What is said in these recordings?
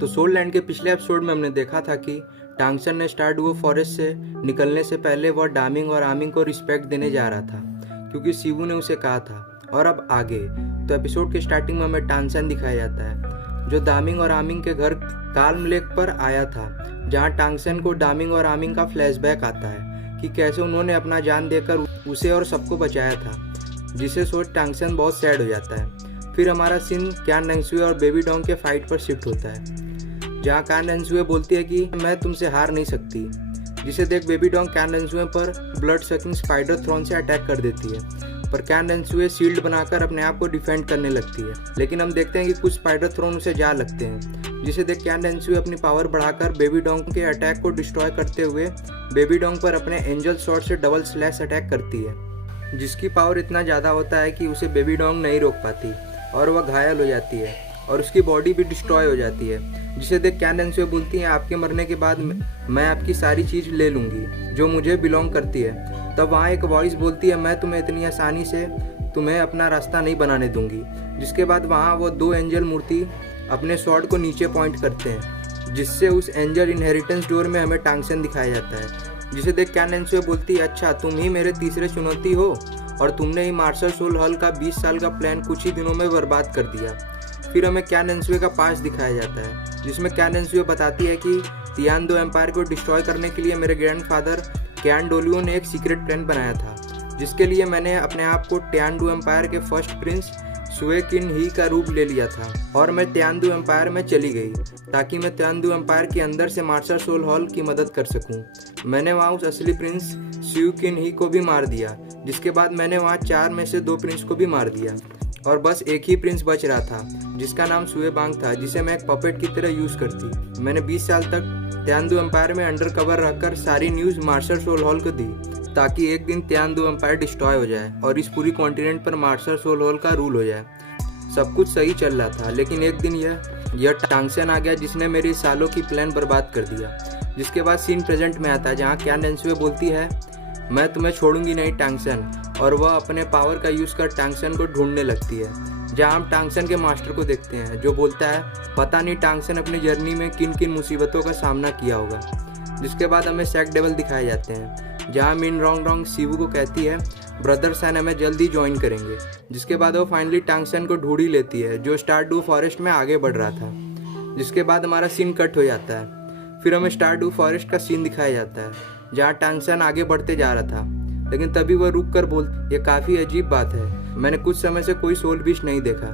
तो soul land के पिछले एपिसोड में हमने देखा था कि टांगसन ने स्टार डुओ फॉरेस्ट से निकलने से पहले वह डामिंग और आमिंग को रिस्पेक्ट देने जा रहा था क्योंकि शिवू ने उसे कहा था। और अब आगे तो एपिसोड के स्टार्टिंग में हमें टांगसन दिखाया जाता है जो दामिंग और आमिंग के घर काल्म लेक पर आया था, जहां टांगसन को दामिंग और आमिंग का फ्लैशबैक आता है कि कैसे उन्होंने अपना जान देकर उसे और सबको बचाया था, जिसे सोच टांगसन बहुत सैड हो जाता है। फिर हमारा सीन क्यान रेंगसुए और बेबी डोंग के फाइट पर शिफ्ट होता है, जहां क्यान रेंगसुए बोलती है कि मैं तुमसे हार नहीं सकती, जिसे देख बेबी डोंग क्यान रेंगसुए पर ब्लड सकिंग स्पाइडर थ्रोन से अटैक कर देती है, पर क्यान रेंगसुए शील्ड बनाकर अपने आप को डिफेंड करने लगती है। लेकिन हम देखते हैं कि कुछ स्पाइडर थ्रोन उसे जा लगते हैं, जिसे देख क्यान रेंगसुए अपनी पावर बढ़ाकर बेबी डोंग के अटैक को डिस्ट्रॉय करते हुए बेबी डोंग पर अपने एंजल शॉट से डबल स्लैश अटैक करती है, जिसकी पावर इतना ज़्यादा होता है कि उसे बेबी डोंग नहीं रोक पाती और वह घायल हो जाती है और उसकी बॉडी भी डिस्ट्रॉय हो जाती है, जिसे देख क्यान रेंगसुए बोलती है आपके मरने के बाद मैं आपकी सारी चीज़ ले लूँगी जो मुझे बिलोंग करती है। तब वहाँ एक वॉइस बोलती है मैं तुम्हें इतनी आसानी से तुम्हें अपना रास्ता नहीं बनाने दूंगी। जिसके बाद वहाँ वो दो एंजल मूर्ति अपने स्वॉर्ड को नीचे पॉइंट करते हैं, जिससे उस एंजल इनहेरिटेंस डोर में हमें टांगसन दिखाया जाता है, जिसे देख क्यान रेंगसुए बोलती है अच्छा तुम ही मेरे तीसरे चुनौती हो और तुमने ही मार्शल सोल हॉल का 20 साल का प्लान कुछ ही दिनों में बर्बाद कर दिया। फिर हमें क्यान रेंगसुए का पास्ट दिखाया जाता है, जिसमें क्यान रेंगसुए बताती है कि तियान दो एम्पायर को डिस्ट्रॉय करने के लिए मेरे ग्रैंडफादर क्यान डोलियो ने एक सीक्रेट प्लान बनाया था, जिसके लिए मैंने अपने आप को तियान दो एम्पायर के फर्स्ट प्रिंस सुए किन ही का रूप ले लिया था और मैं तियान दो एम्पायर में चली गई ताकि मैं तियान दो एम्पायर के अंदर से मार्शल सोल हॉल की मदद कर सकूं। मैंने वहाँ उस असली प्रिंस सुए किन ही को भी मार दिया, जिसके बाद मैंने वहाँ 4 में से 2 प्रिंस को भी मार दिया और बस एक ही प्रिंस बच रहा था जिसका नाम सुए बांग था, जिसे मैं एक पपेट की तरह यूज़ करती। मैंने 20 साल तक तियान दो एम्पायर में अंडर कवर रखकर सारी न्यूज़ मार्शल सोल हॉल को दी ताकि एक दिन तियान दो एम्पायर डिस्ट्रॉय हो जाए और इस पूरी कॉन्टिनेंट पर मार्शल सोल हॉल का रूल हो जाए। सब कुछ सही चल रहा था, लेकिन एक दिन यह टांगसन आ गया जिसने मेरी सालों की प्लान बर्बाद कर दिया। जिसके बाद सीन प्रेजेंट में आता है, जहाँ क्यान रेंगसुए बोलती है मैं तुम्हें छोड़ूंगी नहीं टांगसन, और वह अपने पावर का यूज़ कर टांगसन को ढूंढने लगती है, जहाँ हम टांगसन के मास्टर को देखते हैं जो बोलता है पता नहीं टांगसन अपनी जर्नी में किन किन मुसीबतों का सामना किया होगा। जिसके बाद हमें सैक डेवल दिखाए जाते हैं, जहाँ मिन रोंग रोंग शिवू को कहती है ब्रदर सैन हमें जल्दी ज्वाइन करेंगे। जिसके बाद वो फाइनली टांगसन को ढूंढ ही लेती है जो स्टार डू फॉरेस्ट में आगे बढ़ रहा था। जिसके बाद हमारा सीन कट हो जाता है। फिर हमें स्टार डू फॉरेस्ट का सीन दिखाया जाता है, जहाँ टांगसन आगे बढ़ते जा रहा था, लेकिन तभी वह रुक कर बोलती ये काफ़ी अजीब बात है, मैंने कुछ समय से कोई सोल बीस्ट नहीं देखा,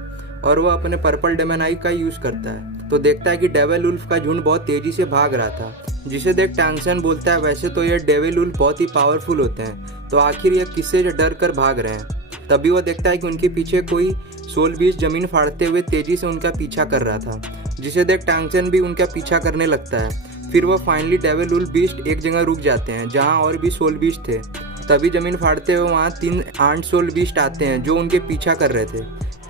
और वह अपने पर्पल डेमन आई का यूज़ करता है तो देखता है कि डेविल उल्फ का झुंड बहुत तेज़ी से भाग रहा था, जिसे देख टांगसन बोलता है वैसे तो ये डेविल उल्फ बहुत ही पावरफुल होते हैं, तो आखिर ये किससे डर कर भाग रहे हैं। तभी वो देखता है कि उनके पीछे कोई सोल बीस्ट जमीन फाड़ते हुए तेज़ी से उनका पीछा कर रहा था, जिसे देख टांगसन भी उनका पीछा करने लगता है। फिर वह फाइनली डेविल उल्फ बीस्ट एक जगह रुक जाते हैं जहाँ और भी सोल बीस्ट थे। तभी जमीन फाड़ते हुए वहाँ 3 आंट सोल बीस्ट आते हैं जो उनके पीछा कर रहे थे,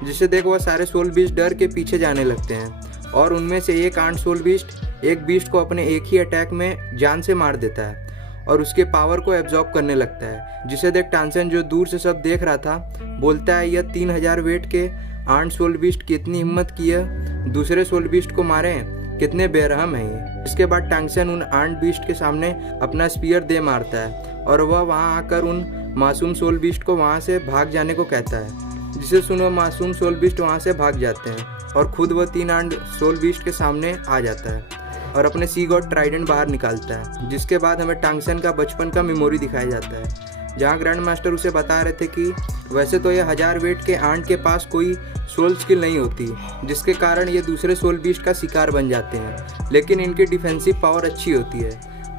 जिसे देख वह सारे सोल बीस्ट डर के पीछे जाने लगते हैं और उनमें से एक आंट सोल बीस्ट एक बीस्ट को अपने एक ही अटैक में जान से मार देता है और उसके पावर को एब्जॉर्ब करने लगता है। जिसे देख टांगसन जो दूर से सब देख रहा था बोलता है यह 3000 वेट के आंट सोल बीस्ट कितनी हिम्मत की है दूसरे सोल बीस्ट को मारे, कितने बेरहम है ये। इसके बाद टांगसन उन आंट बीस्ट के सामने अपना स्पीयर दे मारता है और वह वहाँ आकर उन मासूम सोल बीस्ट को वहाँ से भाग जाने को कहता है, जिसे सुनो मासूम सोल बीस्ट वहाँ से भाग जाते हैं और खुद वह 3 आंट सोल बीस्ट के सामने आ जाता है और अपने सी गॉड ट्राइडेंट बाहर निकालता है। जिसके बाद हमें टांगसन का बचपन का मेमोरी दिखाया जाता है, जहाँ ग्रैंड मास्टर उसे बता रहे थे कि वैसे तो ये 1000 वेट के आंट के पास कोई सोल स्किल नहीं होती, जिसके कारण ये दूसरे सोल बीस्ट का शिकार बन जाते हैं, लेकिन इनकी डिफेंसिव पावर अच्छी होती है,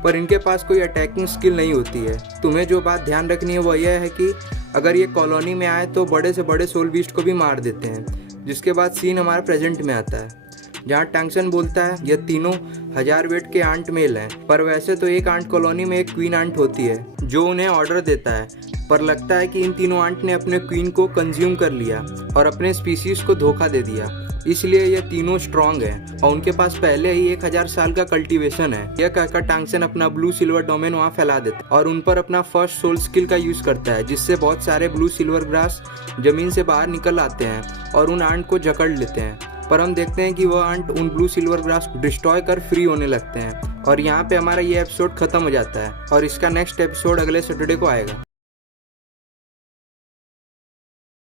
पर इनके पास कोई अटैकिंग स्किल नहीं होती है। तुम्हें जो बात ध्यान रखनी है वह यह है कि अगर ये कॉलोनी में आए तो बड़े से बड़े सोल बीस्ट को भी मार देते हैं। जिसके बाद सीन हमारा प्रेजेंट में आता है, जहाँ टांगसन बोलता है ये तीनों 1000 वेट के आंट मेल हैं, पर वैसे तो एक आंट कॉलोनी में एक क्वीन आंट होती है जो उन्हें ऑर्डर देता है, पर लगता है कि इन तीनों आंट ने अपने क्वीन को कंज्यूम कर लिया और अपने स्पीसीज को धोखा दे दिया, इसलिए ये तीनों स्ट्रांग हैं और उनके पास पहले ही 1000 साल का कल्टीवेशन है। यह कहकर टांगसन अपना ब्लू सिल्वर डोमेन वहाँ फैला देता और उन पर अपना फर्स्ट सोल स्किल का यूज करता है, जिससे बहुत सारे ब्लू सिल्वर ग्रास जमीन से बाहर निकल आते हैं और उन आंट को जकड़ लेते हैं। पर हम देखते हैं कि वह अंट उन ब्लू सिल्वर ग्रास को डिस्ट्रॉय कर फ्री होने लगते हैं और यहाँ पे हमारा ये एपिसोड खत्म हो जाता है और इसका नेक्स्ट एपिसोड अगले सैटरडे को आएगा।